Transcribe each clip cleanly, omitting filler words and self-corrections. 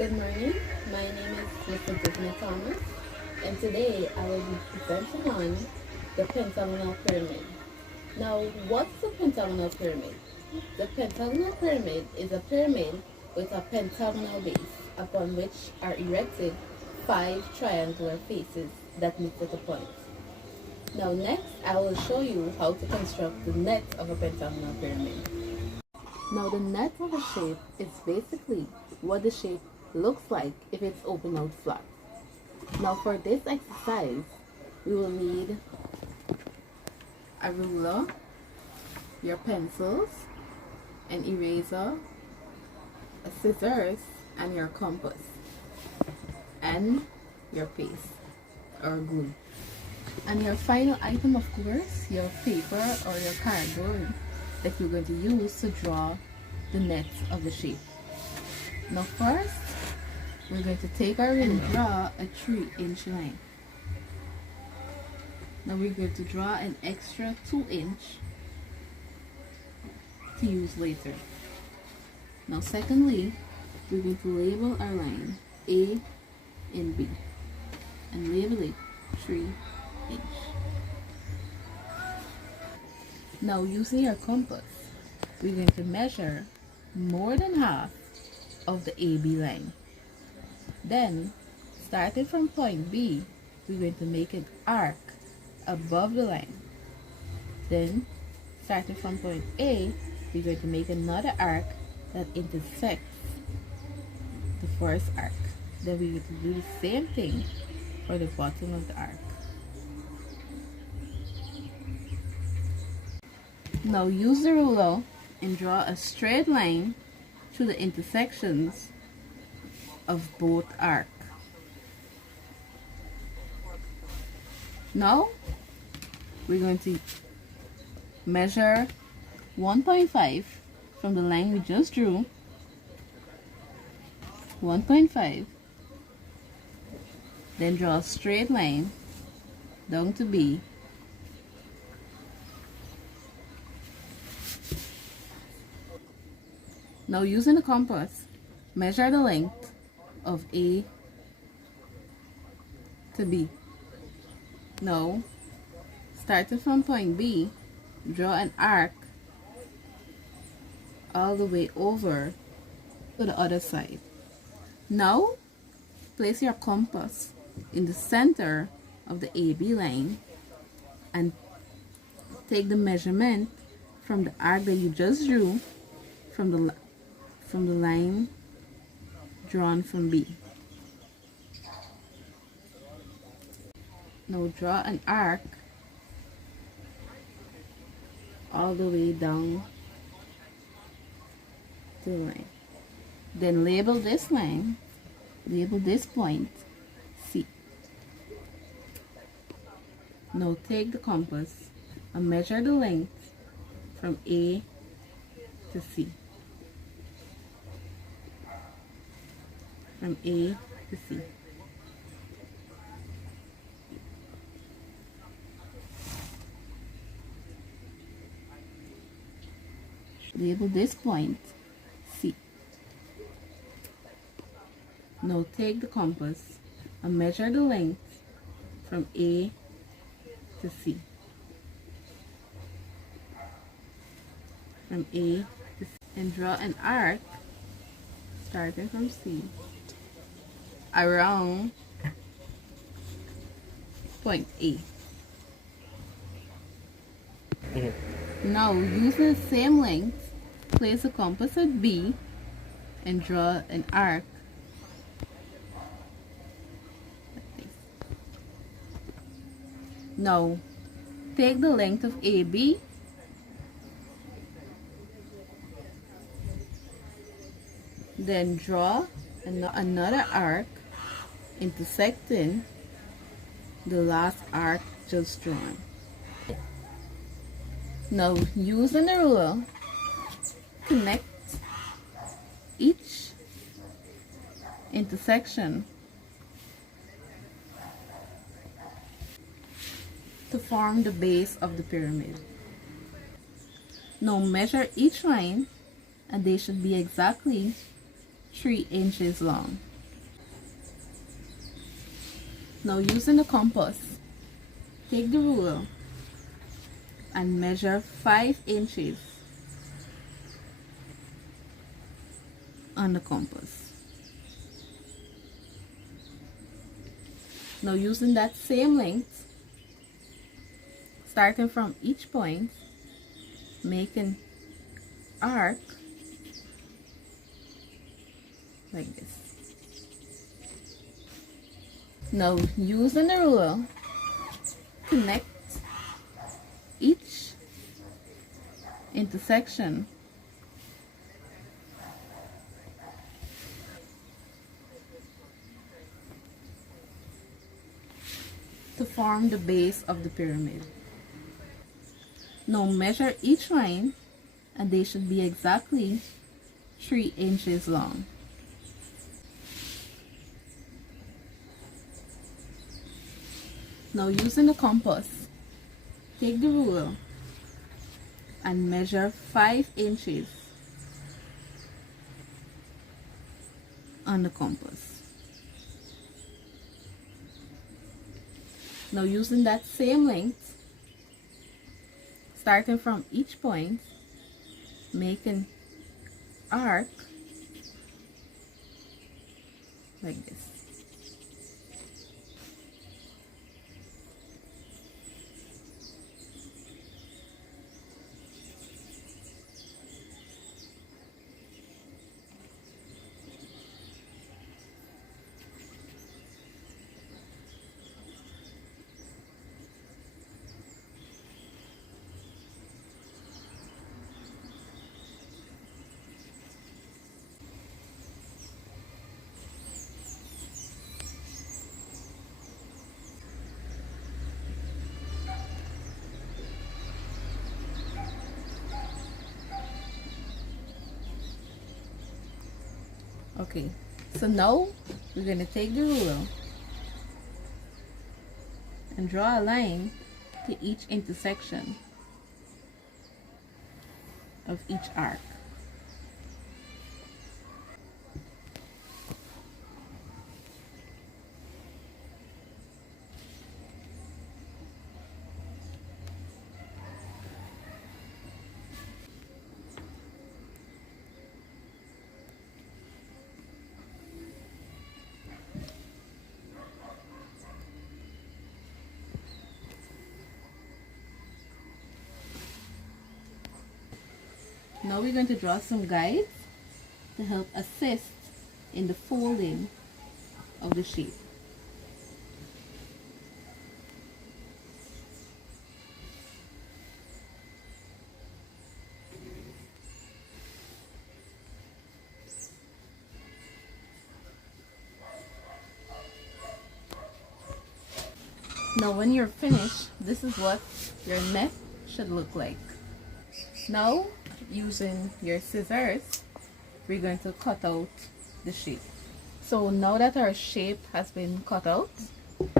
Good morning. My name is Mr. Netifnet, and today I will be presenting on the Pentagonal Pyramid. Now, what's the Pentagonal Pyramid? The Pentagonal Pyramid is a pyramid with a pentagonal base upon which are erected five triangular faces that meet at a point. Now, next I will show you how to construct the net of a pentagonal pyramid. Now, the net of a shape is basically what the shape looks like if it's open out flat. Now, for this exercise, we will need a ruler, your pencils, an eraser, a scissors, and your compass, and your paste or glue. And your final item, of course, your paper or your cardboard that you're going to use to draw the net of the shape. Now first, we're going to take our ruler and draw a 3-inch line. Now we're going to draw an extra 2-inch to use later. Now secondly, we're going to label our line A and B and label it 3-inch. Now using your compass, we're going to measure more than half of the AB line. Then, starting from point B, we're going to make an arc above the line. Then, starting from point A, we're going to make another arc that intersects the first arc. Then we're going to do the same thing for the bottom of the arc. Now use the ruler and draw a straight line through the intersections of both arcs. Now we're going to measure 1.5 from the line we just drew. 1.5. Then draw a straight line down to B. Now using the compass, measure the length of A to B. Now, starting from point B, draw an arc all the way over to the other side. Now, place your compass in the center of the AB line and take the measurement from the arc that you just drew from the line drawn from B. Now draw an arc all the way down to the line. Then label this line, label this point C. Now take the compass and measure the length from A to C. From A to C. Label this point C. Now take the compass and measure the length from A to C. From A to C. And draw an arc starting from C around point A. Now using the same length, place the compass at B and draw an arc like this. Now take the length of AB then draw another arc intersecting the last arc just drawn. Now using the ruler, connect each intersection to form the base of the pyramid. Now measure each line and they should be exactly 3 inches long. Now using the compass, take the ruler and measure 5 inches on the compass. Now using that same length, starting from each point, make an arc like this. Now using the ruler, connect each intersection to form the base of the pyramid. Now measure each line and they should be exactly 3 inches long. Now using the compass, take the ruler and measure 5 inches on the compass. Now using that same length, starting from each point, make an arc like this. Okay, so now we're going to take the ruler and draw a line to each intersection of each arc. Now we're going to draw some guides to help assist in the folding of the shape. Now when you're finished, this is what your net should look like. Now, using your scissors, we're going to cut out the shape. So now that our shape has been cut out,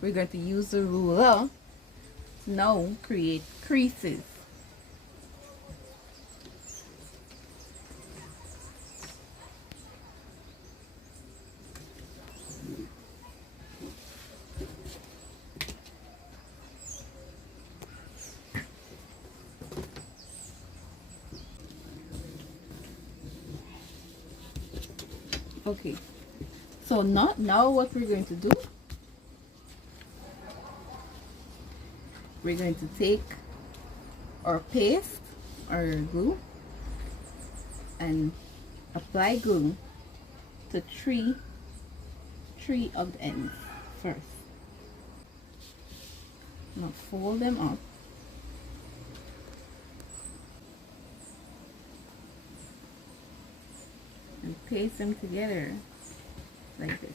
we're going to use the ruler to now create creases. Okay, so now what we're going to do, we're going to take our paste or glue and apply glue to three of the ends first. Now fold them up. And paste them together like this.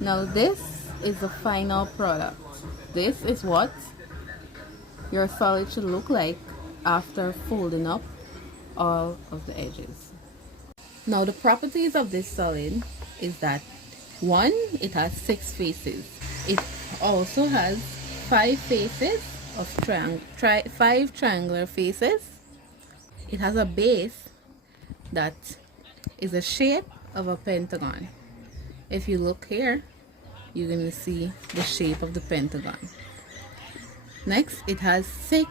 Now this is the final product. This is what your solid should look like after folding up all of the edges. Now the properties of this solid is that One, it has 6 faces. It also has 5 faces of 5 triangular faces. It has a base that is a shape of a pentagon. If you look here, you're going to see the shape of the pentagon. Next, it has 6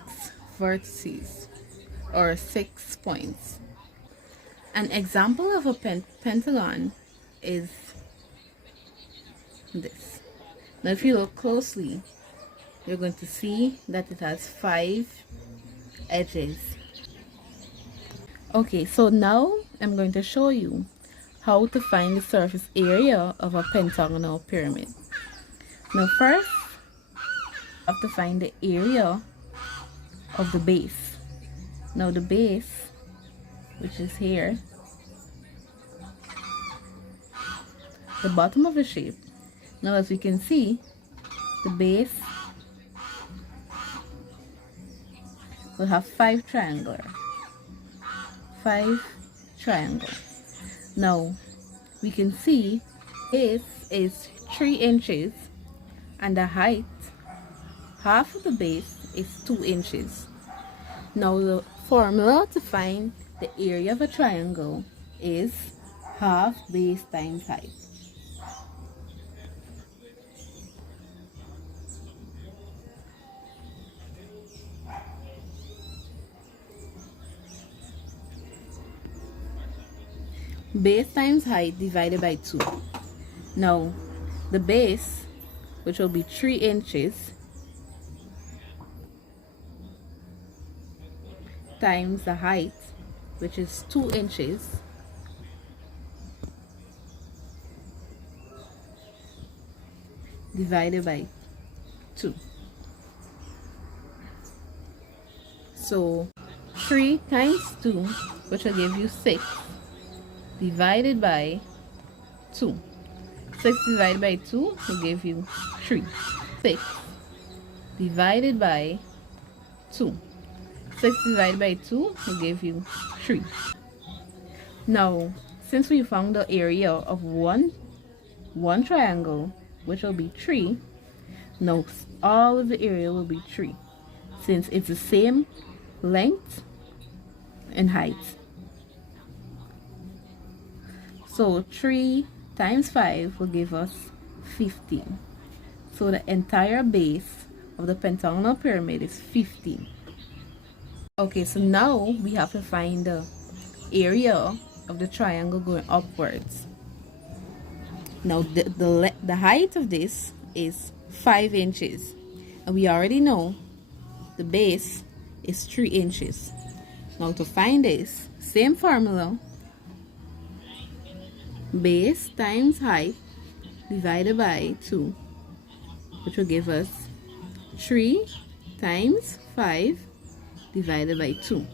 vertices or 6 points. An example of a pentagon is this. Now if you look closely, you're going to see that it has 5 edges. Okay, so now I'm going to show you how to find the surface area of a pentagonal pyramid. Now first, you have to find the area of the base. Now the base, which is here, the bottom of the shape. Now as we can see, the base will have 5 triangles. Now we can see base is 3 inches and the height, half of the base, is 2 inches. Now the formula to find the area of a triangle is half base times height. Base times height divided by 2. Now the base, which will be 3 inches, times the height, which is 2 inches, divided by 2. So 3 times 2, which will give you 6, divided by 2. 6 divided by 2 will give you 3. 6 divided by 2. 6 divided by 2 will give you 3. Now, since we found the area of one triangle, which will be 3, now all of the area will be 3, since it's the same length and height. So 3 times 5 will give us 15. So the entire base of the pentagonal pyramid is 15. Okay, so now we have to find the area of the triangle going upwards. Now the height of this is 5 inches. And we already know the base is 3 inches. Now to find this, same formula. Base times height divided by 2, which will give us 3 times 5 divided by 2.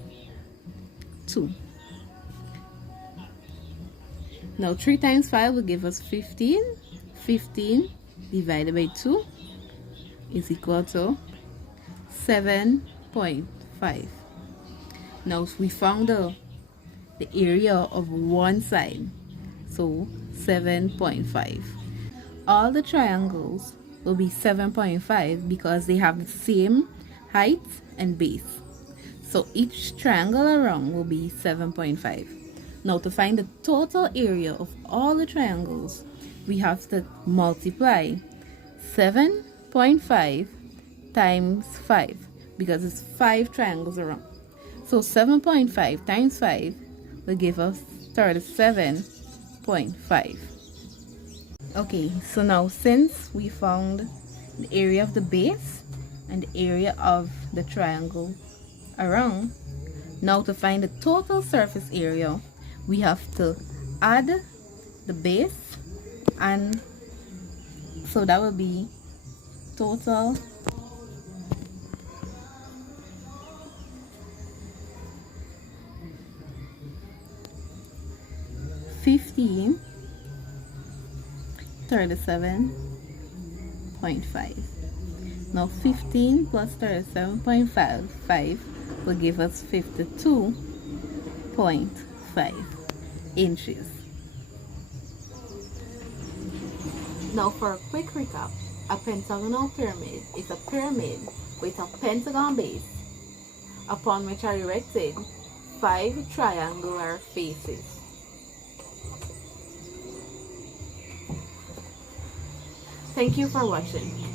Now 3 times 5 will give us 15. 15 divided by 2 is equal to 7.5. Now we found the area of one side. So 7.5. All the triangles will be 7.5 because they have the same height and base. So each triangle around will be 7.5. Now to find the total area of all the triangles, we have to multiply 7.5 times 5 because it's 5 triangles around. So 7.5 times 5 will give us 37.5. Okay, so now since we found the area of the base and the area of the triangle around, now to find the total surface area, we have to add the base, and so that will be total $15 37.5. Now 15 plus 37.5 will give us 52.5 inches. Now for a quick recap, a pentagonal pyramid is a pyramid with a pentagon base upon which are erected 5 triangular faces. Thank you for watching.